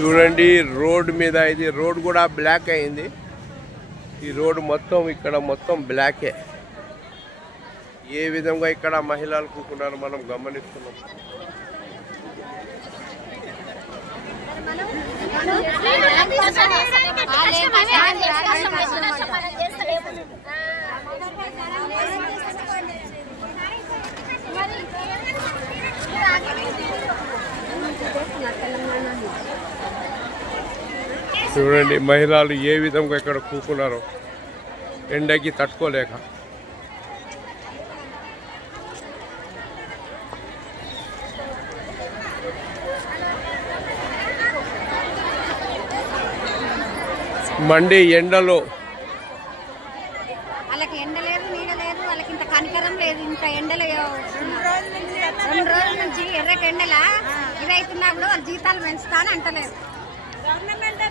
చూడండి రోడ్ మీద ఇది రోడ్ కూడా బ్లాక్ అయింది. ఈ రోడ్ మొత్తం ఇక్కడ మొత్తం బ్లాకే. ఏ విధంగా ఇక్కడ మహిళలు కూర్చున్నారు మనం గమనిస్తున్నాం. చూడండి మహిళలు ఏ విధంగా ఇక్కడ కూర్చున్నారో ఎండకి తట్టుకోలేక. మండి ఎండలో వాళ్ళకి ఎండ లేదు నీడ లేదు, వాళ్ళకి ఇంత కనికరం లేదు. ఇంత ఎండలో 2 రోజుల నుంచి ఎర్రటి ఎండలా ఇదైతున్నా కూడా వాళ్ళు జీతాలు పెంచుతా అని అంటలేదు. గవర్నమెంట్